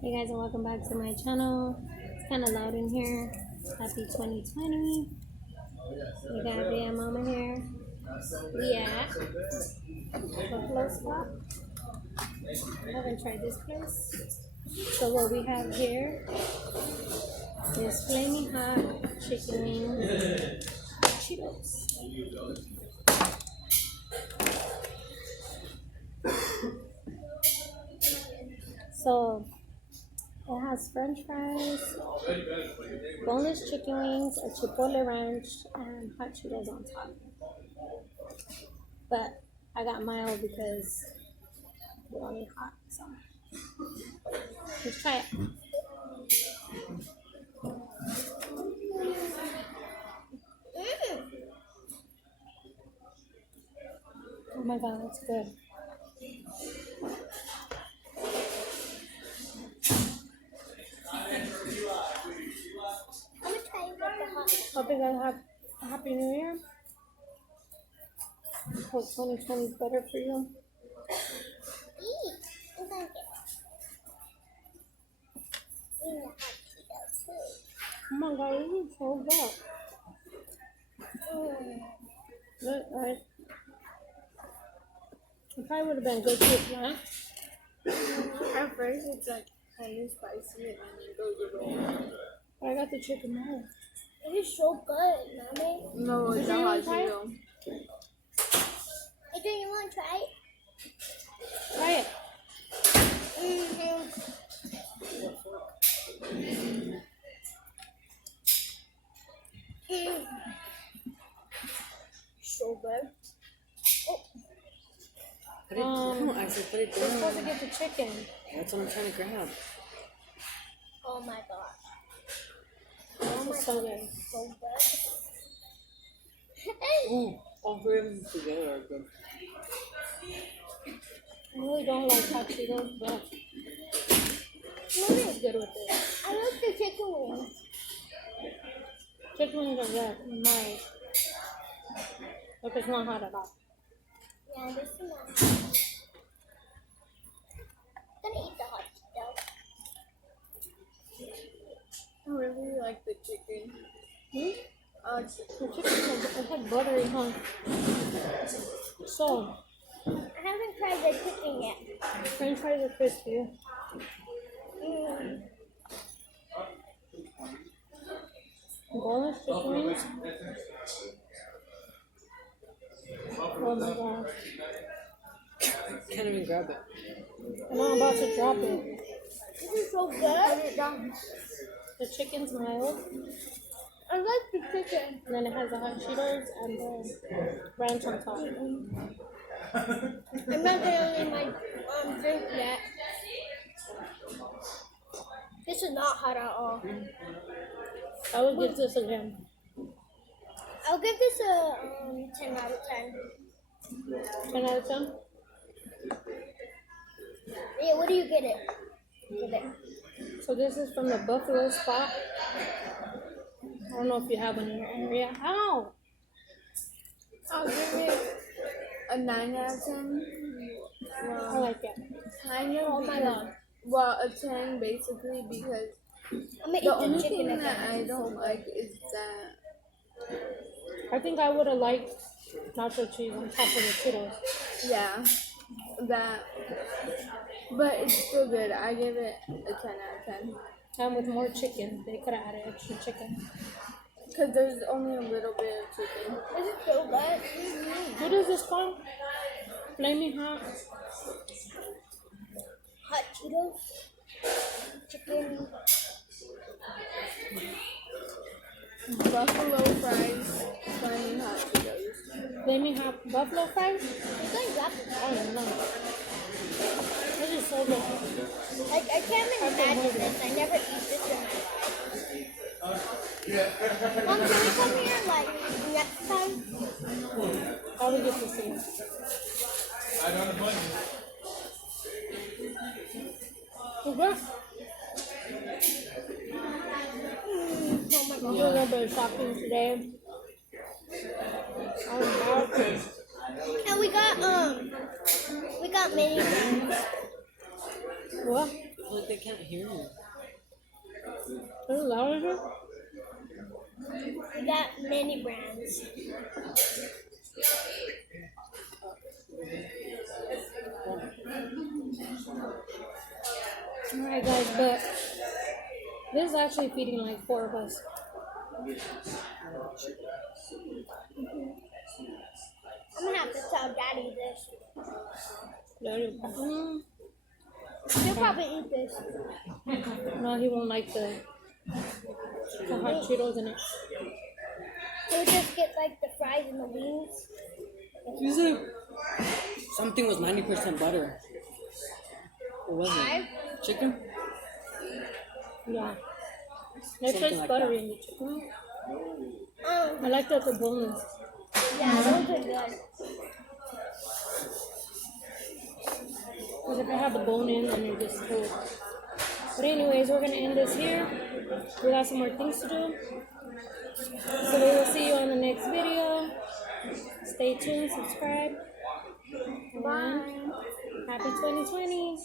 Hey guys, and welcome back to my channel. It's kind of loud in here. Happy 2020. We got Big Mama here. We at Buffalo Spot. I haven't tried this place. So what we have here is flaming hot chicken wing Cheetos. So it has french fries, boneless chicken wings, a chipotle ranch, and hot Cheetos on top. But I got mild because we don't need hot. So let's try it. Oh my god, that's good. I'm gonna try with the hot. Hope you guys have a happy new year. Hope 2020 is better for you. I'm gonna get the hot Cheetos too. Oh my god, this is so good. Good, right? It probably would have been good too if not. At first, it's like kind of spicy and then it goes away. I got the chicken now. It is so good, mommy. No, it's Did you a hot even try it? Cheeto. Adrian, you wanna try it? Try it. So good. Put it down. I said put it We're supposed to down. get the chicken. That's what I'm trying to grab. Oh my god. This is so good. So good. Ooh, all three of them together are good. I really don't like hot Cheetos, but Mommy, it's good with it. I love the chicken wings. Chicken wings are good. Nice. But it's not hot at all. Yeah, this is not. I'm gonna eat the hot Cheetos. I really like the chicken. The chicken is like buttery, huh? So, I haven't tried the chicken yet. french fries are crispy. Boneless chicken wings. Oh my god. Can't even grab it. And I'm about to drop it. This is so Put good. it down. The chicken's mild. I like the chicken. And then it has the hot Cheetos and the ranch on top. I'm not gonna leave my drink yet. This is not hot at all. I would give this again. I'll give this a 10 out of 10. 10 out of 10? Yeah, what do you get it? Give it. So this is from the Buffalo Spot. I don't know if you have one in your area. Ow! I'll give it a 9 out of 10. I Well, like it. kind of. Oh my because- god. Well, a 10 basically because I'm gonna eat the the only chicken thing that I again. don't like is that. I think I would have liked nacho cheese on top of the Cheetos. Yeah, that. But it's still good. I give it a 10 out of 10. And with more chicken. They could have added extra chicken. Because there's only a little bit of chicken. This is so good. What is this called? Flaming hot? Hot Cheetos. Chicken. Buffalo fries, flaming hot Cheetos. Flaming hot buffalo fries? You guys got this. I don't know. This is so good. Like, I can't imagine this. I never eat this in my life. Mom, can we come here, like, next time? I would get this again. Okay. Oh my I'm god. doing a little bit of shopping today. I was out. And we got mini ones. What? feel like they can't hear me. Is it loud in here? We got many brands. Alright guys, but this is actually feeding like 4 of us. I'm gonna have to tell Daddy this. He'll probably eat this. No, he won't like the hot Cheetos in it. He'll just get like the fries and the wings. You said something was 90% butter. What was it? Chicken? Yeah. There's Something just like butter that. in the chicken. Um, I like that the boneless. yeah, those are good. Because if I have the bone in, then they're just cold. But anyways, we're going to end this here. We got some more things to do. So we will see you on the next video. Stay tuned, subscribe. And Bye. happy 2020.